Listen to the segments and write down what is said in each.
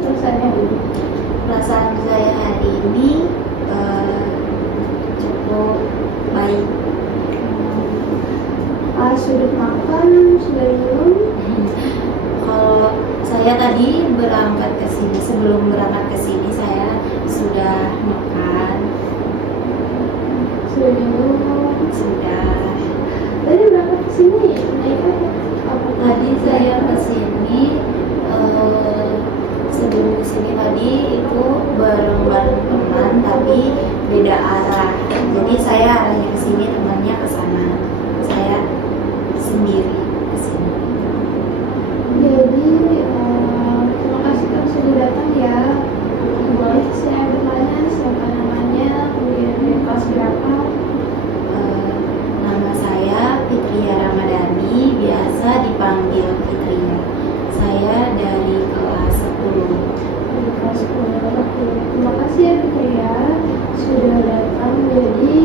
perasaannya Bu? Perasaan saya hari ini cukup baik. Sudah makan, sudah minum? Kalau saya tadi berangkat ke sini, sebelum berangkat ke sini saya sudah makan. Sudah minum? Sudah. Tadi berangkat ke sini naik apa? Tadi saya ke sini sebelum ke sini tadi itu bareng teman tapi beda arah. Jadi saya arahnya ke sini, temannya ke sana. Saya sendiri ke sini. Jadi terima kasih kamu sudah datang ya. Boleh saya bertanya siapa namanya, kemudian dari kelas berapa? Nama saya Fitria Ramadhani, biasa dipanggil Fitria. Saya dari kelas 10. Dari kelas 10. Oke. Terima kasih ya Fitria sudah datang. Jadi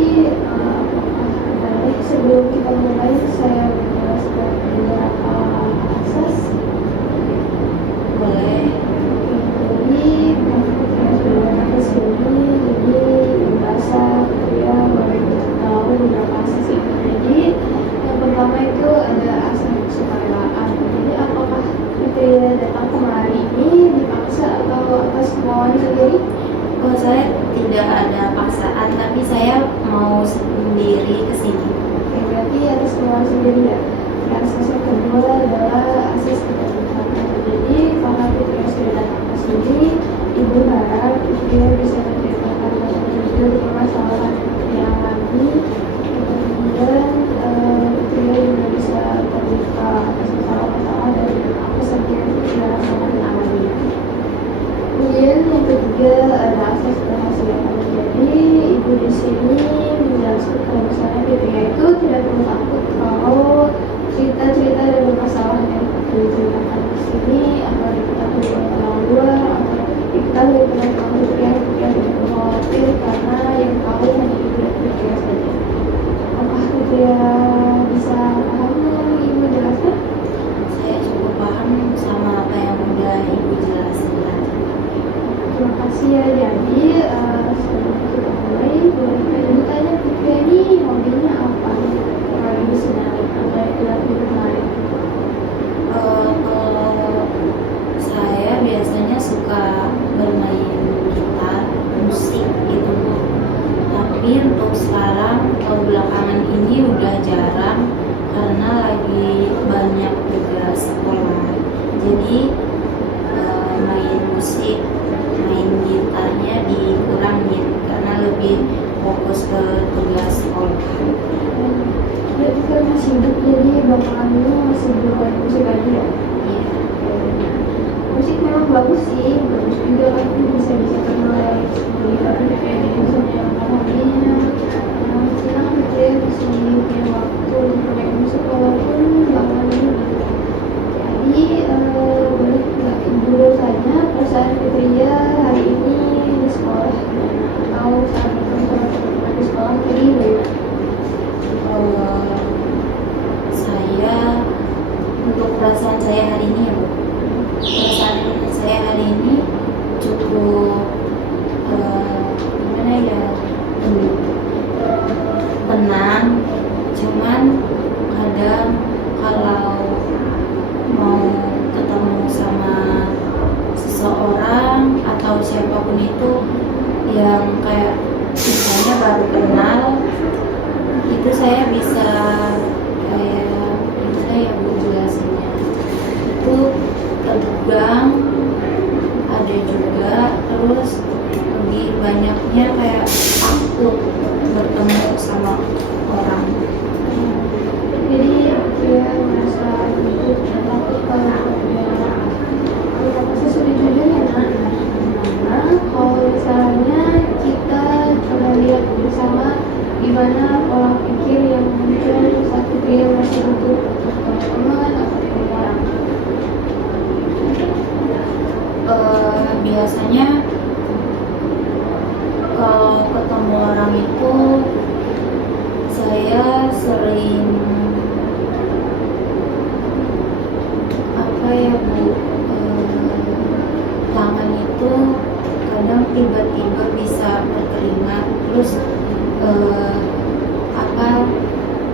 baik sebelum kita mulai saya menjelaskan beberapa asas. Boleh. Jadi Fitria sudah datang ke sini, jadi merasa Fitria baru tahu beberapa asas itu. Jadi yang pertama itu ada asas kesukarelaan. Jadi apakah Fitria datang kemari ini dipaksa atau atas kemauan sendiri? Kalau saya tidak ada paksaan, tapi saya mau sendiri ke sini. Oke, berarti atas kemauan sendiri ya. Asas yang kedua adalah asas keterbukaan. Jadi karena Fitria sudah datang ke sini, Ibu harap Fitria bisa menceritakan jujur permasalahan yang alami. Kemudian Fitria juga bisa terbuka atas masalah-masalah dan apa saja yang Fitria rasakan dan alami. Kemudian yang ketiga ada asas kerahasiaan. Jadi Ibu di sini menjelaskan kalau misalnya Fitria itu tidak perlu takut kalau cerita-cerita dan masalah yang diceritakan di sini atau diketahui oleh orang luar atau diketahui oleh teman Fitria tidak perlu khawatir karena yang tahu hanya Ibu dan Fitria saja. Apakah Fitria bisa paham yang Ibu jelaskan? Saya cukup paham sama apa yang udah Ibu jelaskan. Terima kasih ya. Jadi sebelum kita mulai, boleh Ibu tanya Fitria ini hobinya apa? Kalau Ibu senang atau itu lagi kemarin? Kalau saya biasanya suka bermain gitar, musik gitu Bu. Tapi untuk sekarang atau belakangan ini udah jarang karena lagi banyak tugas sekolah. Jadi main musik, main gitarnya dikurangin karena lebih fokus ke tugas sekolah. Berarti kan masih hidup, jadi bakalan ini masih bermain musik aja ya? Iya. Musik memang bagus sih, bagus juga kan bisa kenal lihat kayak bisa menyalakan hobinya. Senang gitu ya bisa punya waktu untuk bermain musik walaupun bakalan ini. Jadi boleh nggak Ibu tanya perasaan Fitria hari ini di sekolah atau saat bertemu di sekolah tadi bagaimana? Saya untuk perasaan saya hari ini ya Bu, perasaan saya hari ini cukup gimana ya, tenang. Cuman kadang kalau mau ketemu sama seseorang atau siapapun itu yang kayak misalnya baru kenal, itu saya bisa kayak gimana ya Bu jelasinnya, itu tegang, ada juga terus lebih banyaknya kayak takut bertemu sama orang. Jadi dia merasa itu takut kalau saya sudah jujur ya Nak. Karena kalau misalnya kita coba lihat bersama gimana pola pikir yang muncul saat dia masih butuh teman atau ketemu orang. Biasanya kalau ketemu orang itu saya sering apa ya Bu, kangen tiba-tiba bisa berkeringat, terus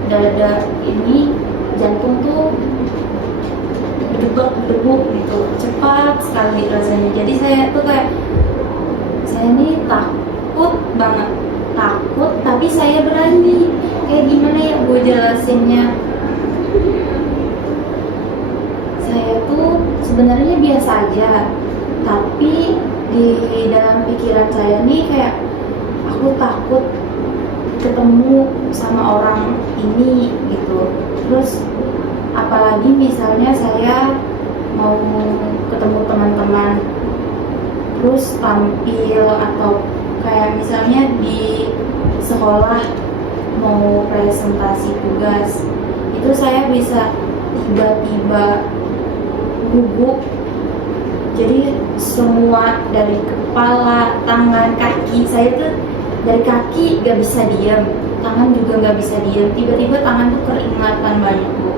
dada ini jantung tuh berdebar-debar gitu, cepat sekali rasanya. Jadi saya tuh kayak, saya ini takut banget, takut tapi saya berani. Kayak gimana ya gue jelasinnya, saya tuh sebenarnya biasa aja, tapi di dalam pikiran saya nih kayak aku takut ketemu sama orang ini gitu. Terus apalagi misalnya saya mau ketemu teman-teman, terus tampil, atau kayak misalnya di sekolah mau presentasi tugas, itu saya bisa tiba-tiba gugup. Jadi semua dari kepala, tangan, kaki, saya tuh dari kaki gak bisa diam, tangan juga gak bisa diam, tiba-tiba tangan tuh keringatan banyak, Bu.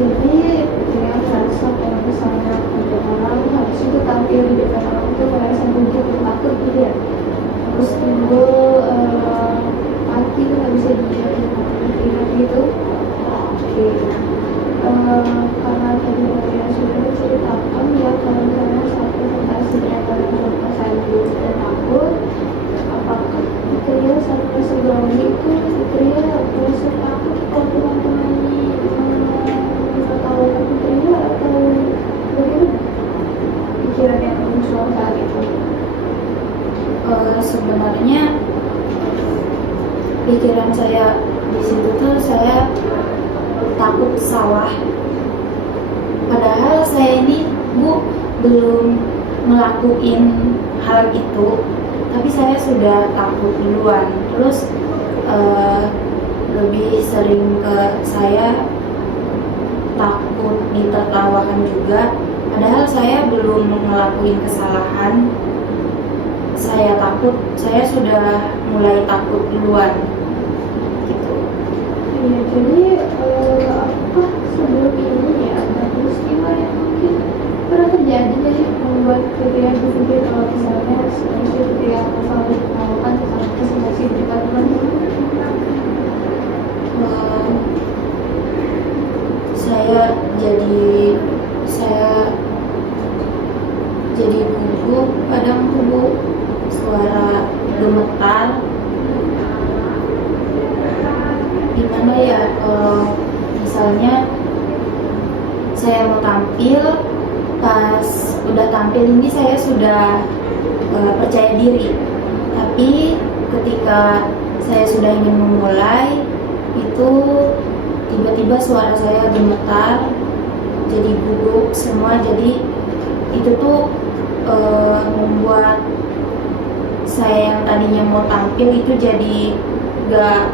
Jadi dengan merasa kalau misalnya ada orang habis itu tampil di depan orang itu merasa gugup dan takut gitu ya. Terus timbul kaki itu nggak bisa diam gitu. Oke. Karena tadi yang sudah diceritakan ya, kalau misalnya saat presentasi antara saya dan takut, apakah Fitria saat presentasi itu Fitria merasa takut kalau teman-teman mengetahui Fitria atau bagaimana pikiran yang muncul saat itu? Sebenarnya pikiran saya di situ tuh saya takut salah. Padahal saya ini, Bu, belum ngelakuin hal itu, tapi saya sudah takut duluan. Terus lebih sering ke saya takut ditertawakan juga. Padahal saya belum ngelakuin kesalahan. Saya takut, saya sudah mulai takut duluan. Gitu. Iya, jadi apakah sebelum ini ya ada peristiwa yang mungkin pernah terjadi jadi membuat Fitria berpikir kalau misalnya seharusnya Fitria selalu melakukan kesalahan presentasi di depan teman-teman? Saya jadi gugup, kadang Bu, suara gemetar. Gimana ya, misalnya saya mau tampil, pas udah tampil ini saya sudah percaya diri, tapi ketika saya sudah ingin memulai itu tiba-tiba suara saya gemetar, jadi gugup semua. Jadi itu tuh membuat saya yang tadinya mau tampil itu jadi gak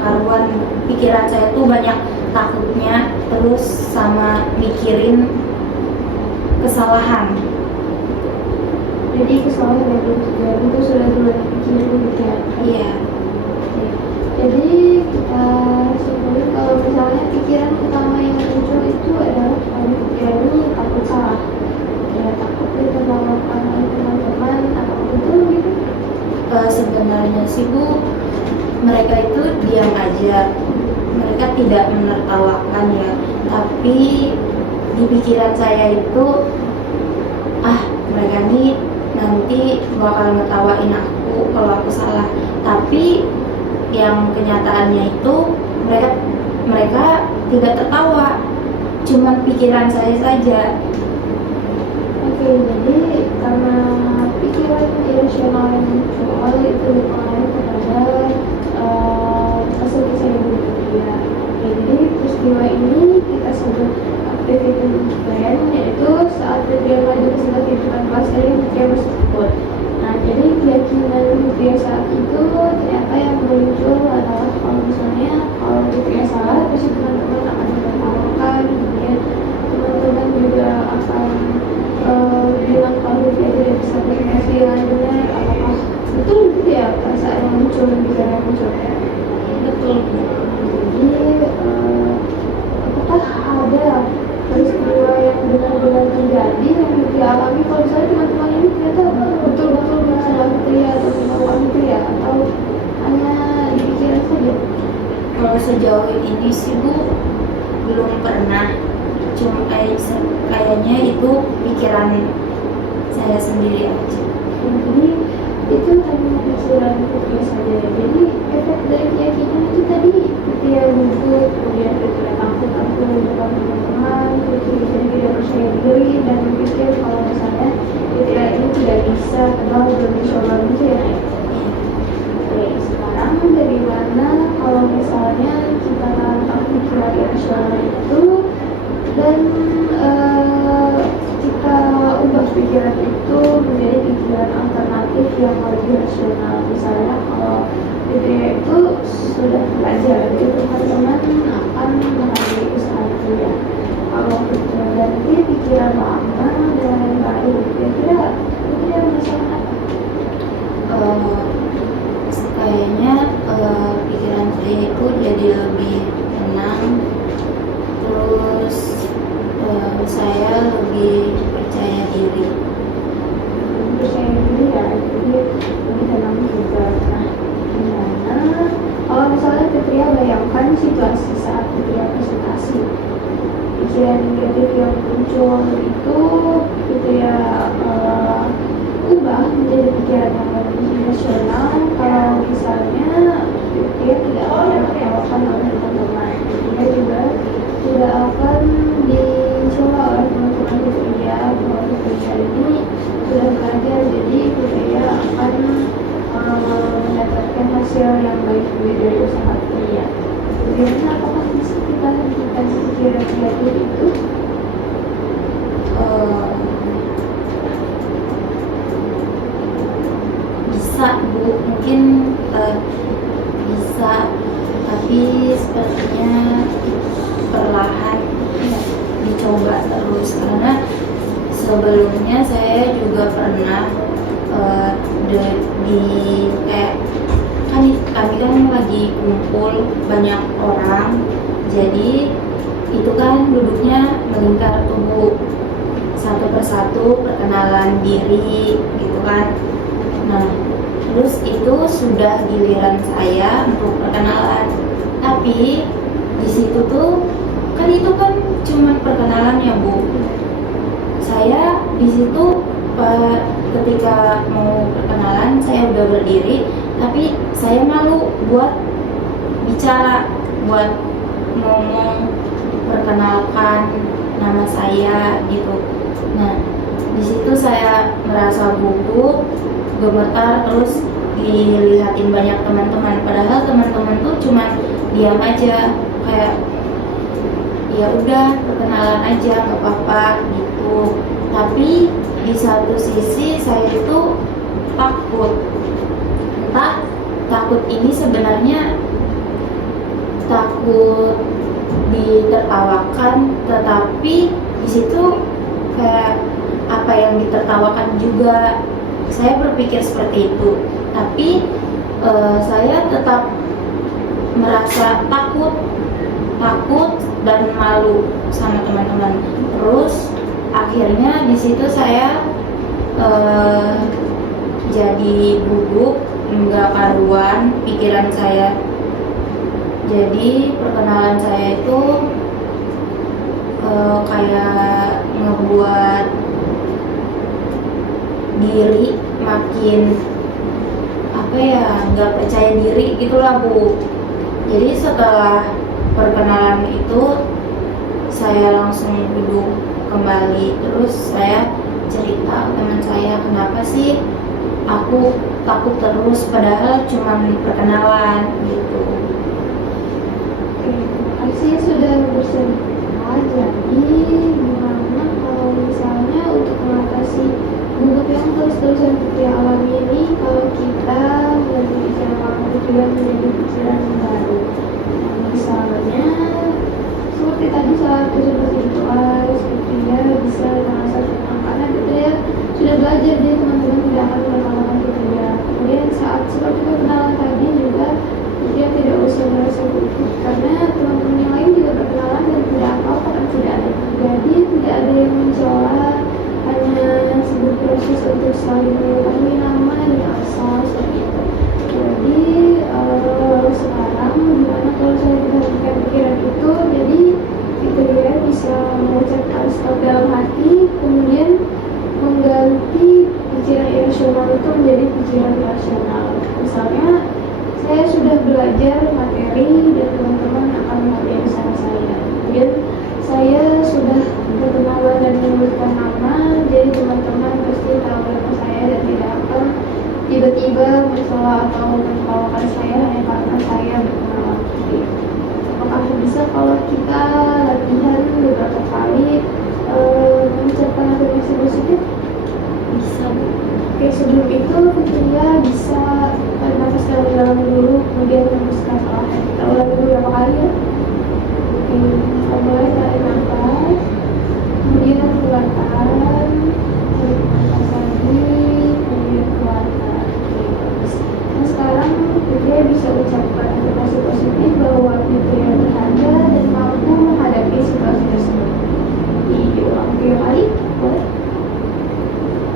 karuan. Pikiran saya tuh banyak takutnya, terus sama mikirin kesalahan. Jadi kesalahan yang belum terjadi itu sudah duluan dipikirin gitu ya? Iya. Jadi kita simpulin kalau misalnya pikiran utama yang muncul itu adalah kalau pikiran ini takut salah, ya takut ditertawakan oleh teman-teman, atau betul gitu? Sebenarnya sih Bu, mereka itu diam aja, mereka tidak menertawakan ya, tapi di pikiran saya itu, mereka nih nanti bakal ngetawain aku kalau aku salah. Tapi yang kenyataannya itu mereka tidak tertawa, cuma pikiran saya saja. Oke, jadi karena pikiran irasional yang muncul itu dipengaruhi kepada hasil kisah yang berbeda. Jadi peristiwa ini kita sebut activity event, yaitu saat Fitria maju ke sebelah kehidupan kelas dari Fitria tersebut. Nah, jadi keyakinan Fitria saat itu ternyata yang muncul adalah kalau misalnya kalau Fitria salah, pasti teman-teman akan menertawakan, kemudian teman-teman juga akan bilang kalau dia tidak bisa berkreasi lainnya. Apakah betul gitu ya perasaan yang muncul, pikiran yang muncul? Betul. Jadi apakah ada peristiwa yang benar-benar terjadi yang dialami kalau misalnya teman-teman ini ternyata sejauh ini sih Bu belum pernah, cuma kayaknya itu pikiran saya sendiri aja. Jadi itu hanya pikiran Fitria saja. Jadi efek dari keyakinan itu tadi Fitria gugup, kemudian Fitria takut depan teman-teman, Fitria jadi tidak percaya diri dan berpikir kalau misalnya Fitria ini tidak bisa kenal profesional itu ya. Oke, sekarang dari mana kalau misalnya kita tentang pikiran irasional itu dan kita ubah pikiran itu menjadi pikiran alternatif yang lebih rasional. Misalnya kalau Fitria itu sudah belajar, jadi teman-teman akan mengambil usaha itu ya. Kalau Fitria ganti pikiran lama dan lain-lain, kira-kira Fitria merasakan apa? Kayaknya pikiran saya itu jadi lebih tenang, terus saya lebih percaya diri. Percaya diri ya, jadi lebih tenang juga. Nah, gimana kalau misalnya Fitria bayangkan situasi saat Fitria presentasi, pikiran negatif yang muncul itu Fitria ubah menjadi pikiran yang lebih rasional. Kalau misalnya Fitria tidak akan ditertawakan oleh teman-teman, Fitria juga tidak akan dicoba oleh teman-teman Fitria bahwa Fitria ini sudah belajar, jadi Fitria akan mendapatkan hasil yang baik dari usaha Fitria. Bagaimana, apakah bisa kita hentikan pikiran negatif itu? Bisa Bu, mungkin bisa, tapi sepertinya perlahan ya, dicoba terus, karena sebelumnya saya juga pernah di kayak kami kan lagi kumpul banyak orang, jadi itu kan duduknya melingkar tubuh, satu persatu perkenalan diri gitu kan. Nah, terus itu sudah giliran saya untuk perkenalan, tapi di situ tuh kan itu kan cuma perkenalan ya Bu. Saya di situ ketika mau perkenalan saya udah berdiri, tapi saya malu buat bicara, buat ngomong perkenalkan nama saya gitu. Nah, di situ saya merasa gugup, gemetar, terus dilihatin banyak teman-teman, padahal teman-teman tuh cuma diam aja, kayak ya udah perkenalan aja nggak apa-apa gitu. Tapi di satu sisi saya itu takut, entah takut ini sebenarnya takut ditertawakan, tetapi di situ kayak apa yang ditertawakan juga. Saya berpikir seperti itu, tapi saya tetap merasa takut dan malu sama teman-teman. Terus akhirnya di situ saya jadi gugup, nggak karuan pikiran saya. Jadi perkenalan saya itu kayak ngebuat diri makin apa ya, nggak percaya diri gitulah Bu. Jadi setelah perkenalan itu saya langsung duduk kembali, terus saya cerita ke teman saya, kenapa sih aku takut terus padahal cuman perkenalan gitu. Terima kasih sudah bersedia. Jadi gimana kalau misalnya untuk mengatasi gugup yang terus-terusan Fitria alami ini, kalau kita dari pikiran lama Fitria menjadi pikiran baru? Misalnya seperti tadi saat seperti itu Fitria bisa merasa tenang karena Fitria sudah belajar, jadi teman-teman tidak akan mengalahkan Fitria. Kemudian saat seperti perkenalan tadi juga Fitria tidak usah merasa gugup karena teman-teman yang lain juga berkenalan dan tidak apa-apa kan, tidak ada terjadi, tidak ada yang mencela, hanya sebuah proses untuk saling mengetahui nama dan asal seperti itu. Jadi sekarang gimana kalau saya Oke, sebelum itu Fitria bisa tarik nafas dalam-dalam dulu, kemudian hembuskan perlahan. Kita ulang dulu berapa kali ya? Oke, kita mulai tarik nafas, kemudian keluarkan, tarik nafas lagi, kemudian keluarkan. Oke, bagus. Nah sekarang Fitria bisa ucapkan afirmasi positif bahwa Fitria berharga dan mampu menghadapi situasi tersebut. Diulang 3 kali, boleh?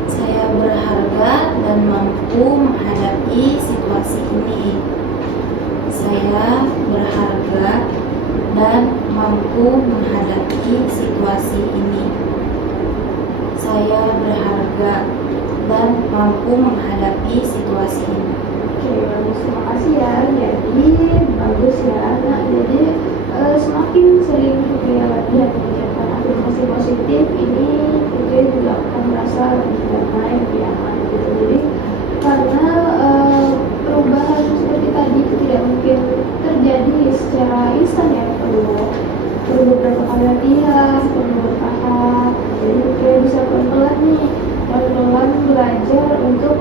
Saya berharga dan mampu menghadapi situasi ini. Saya berharga dan mampu menghadapi situasi ini. Saya berharga dan mampu menghadapi situasi ini. Oke, bagus. Terima kasih ya. Jadi bagus ya. Nah, jadi semakin sering Fitria latihan mengucapkan afirmasi positif, ini Fitria juga akan merasa lebih damai, lebih aman gitu. Jadi karena perubahan seperti tadi itu tidak mungkin terjadi secara instan ya, perlu beberapa kali latihan, perlu bertahap. Jadi Fitria bisa pelan-pelan nih, pelan-pelan belajar untuk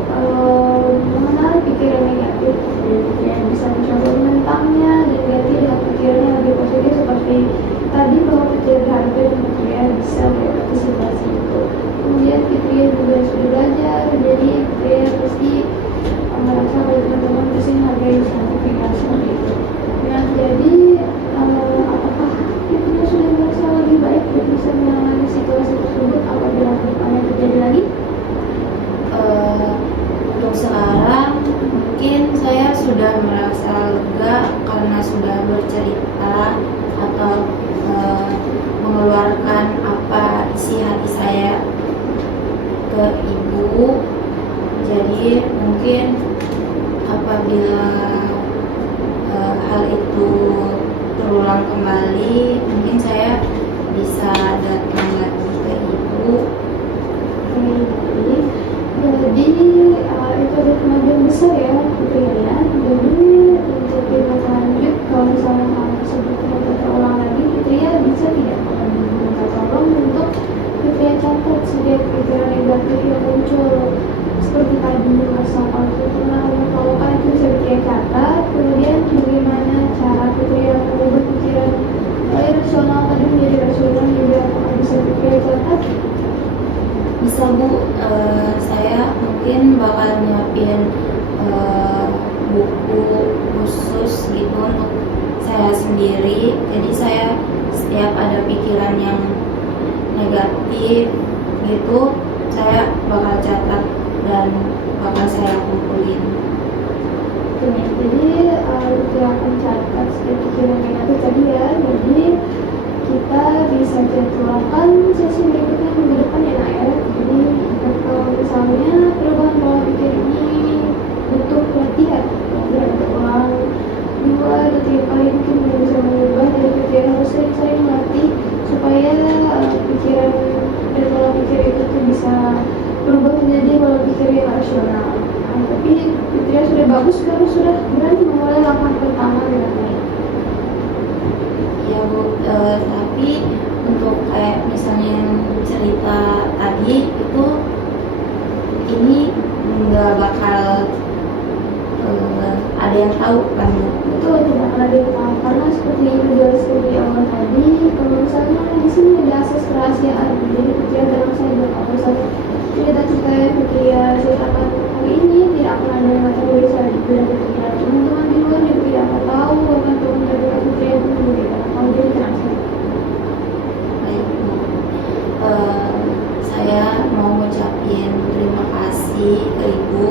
mengenal pikiran negatif. Jadi yang bisa mencoba menentangnya dan ganti dengan pikiran yang lebih positif seperti tadi, bahwa Fitria berharga dan Fitria bisa melewati situasi itu. Kemudian Fitria juga sudah belajar, jadi Fitria pasti merasa bahwa teman-teman pasti menghargai sertifikat seperti itu. Nah, jadi apakah Fitria sudah merasa lebih baik dan bisa menangani situasi tersebut apabila kedepannya terjadi lagi? Untuk sekarang mungkin saya sudah merasa lega karena sudah bercerita atau mengeluarkan apa isi hati saya ke ibu. Jadi mungkin apabila hal itu terulang kembali, mungkin saya bisa datang lagi ke ibu. Jadi itu ada kemajuan besar ya Fitria ya. Jadi untuk lebih lanjut, kalau misalnya hal tersebut tidak terulang lagi, Fitria bisa tidak minta tolong untuk Fitria catat setiap pikiran negatif yang muncul seperti tadi masa konflik pernah mengetahukan itu bisa Fitria catat. Kemudian bagaimana cara Fitria mengubah pikiran rasional tadi menjadi rasional juga bisa Fitria catat? Bisa Bu, saya mungkin bakal nyiapin buku khusus gitu untuk saya sendiri. Jadi saya setiap ada pikiran yang negatif gitu, saya bakal catat dan bakal saya kumpulin. Jadi kita akan catat setiap pikiran negatif tadi ya. Jadi kita bisa jadwalkan sesi berikutnya minggu depan ya Nak ya. Jadi kalau misalnya perubahan pola pikir ini butuh latihan, kemudian berulang 2 atau 3 kali mungkin belum bisa mengubah. Dari pikiran harus sering-sering melatih supaya pikiran dan pola pikir itu tuh bisa berubah menjadi pola pikir yang rasional. Nah, tapi Fitria sudah bagus kalau sudah berani memulai langkah pertama dengan baik. Ya Bu, tapi untuk kayak misalnya yang cerita tadi itu, ini nggak bakal ada yang tahu kan Bu? Betul, tidak akan ada yang tahu karena seperti yang dijelaskan di awal tadi, kalau misalnya di sini ada akses kerahasiaan. Jadi Fitria dalam saja kalau misalnya cerita-cerita yang Fitria ceritakan hari ini tidak akan ada yang tahu bisa dibilang Fitria. Teman-teman di luar juga tidak akan tahu bahkan teman dari Fitria itu juga kalau dia tenang saja. Baik Bu, saya mau ngucapin terima kasih ke Ibu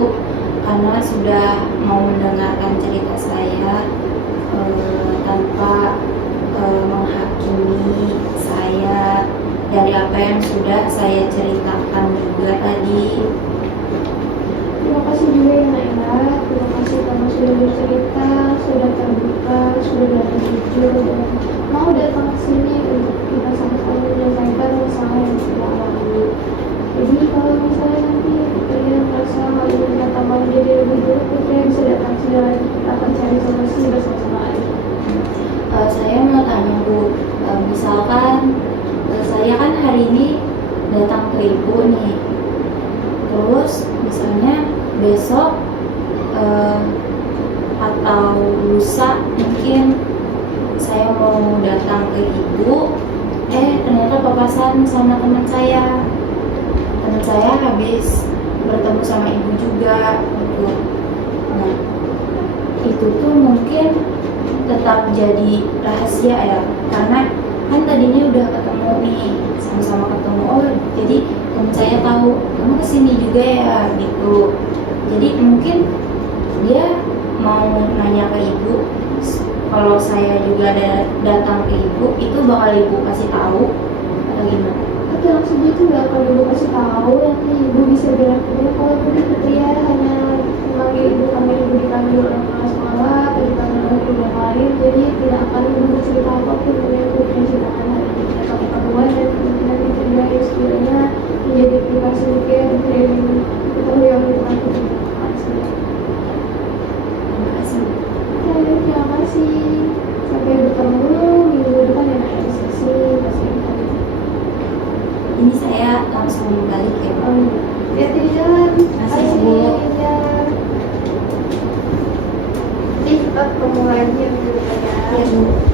karena sudah mau mendengarkan cerita saya tanpa menghakimi saya dari apa yang sudah saya ceritakan juga tadi. Terima kasih juga ya Naila, terima kasih karena sudah bercerita, sudah terbuka, sudah berani jujur dan mau datang ke sini untuk kita sama-sama menyelesaikan masalah yang kita alami. Jadi kalau misalnya nanti kalian merasa hal ini tidak tambah menjadi lebih buruk, kalian bisa datang sini lagi, kita akan cari solusi bersama-sama lagi. Saya mau tanya Bu, misalkan saya kan hari ini datang ke Ibu nih, Terus misalnya besok atau lusa mungkin saya mau datang ke ibu, ternyata papasan sama teman saya habis bertemu sama ibu juga gitu. Nah itu tuh mungkin tetap jadi rahasia ya, karena kan tadinya udah ketemu nih, sama-sama ketemu, oh jadi teman saya tahu kamu kesini juga ya gitu. Jadi mungkin dia mau nanya ke ibu, kalau saya juga datang ke ibu, itu bakal ibu kasih tahu atau gimana? Tapi langsung gitu nggak, kalau ibu kasih tahu nanti ibu bisa bilang kalau ibu Fitria hanya memanggil ibu kami, ibu dipanggil oleh kepala sekolah atau dipanggil oleh ibu yang lain, jadi tidak akan ibu bercerita apapun mengenai ibu yang ceritakan hari ini. Tidak pakai paduan dan kemungkinan Fitria yang sekiranya menjadi privasi Fitria dan Fitria yang diketahui oleh Tuhan Fitria. Terima kasih. Oke, terima kasih. Sampai bertemu minggu depan ya, ada sesi bahasa Inggris. Ini saya langsung balik ya. Hati-hati di jalan. Makasih, Bu. Ya. Nanti kita ketemu lagi ya minggu depan ya. Iya, Bu.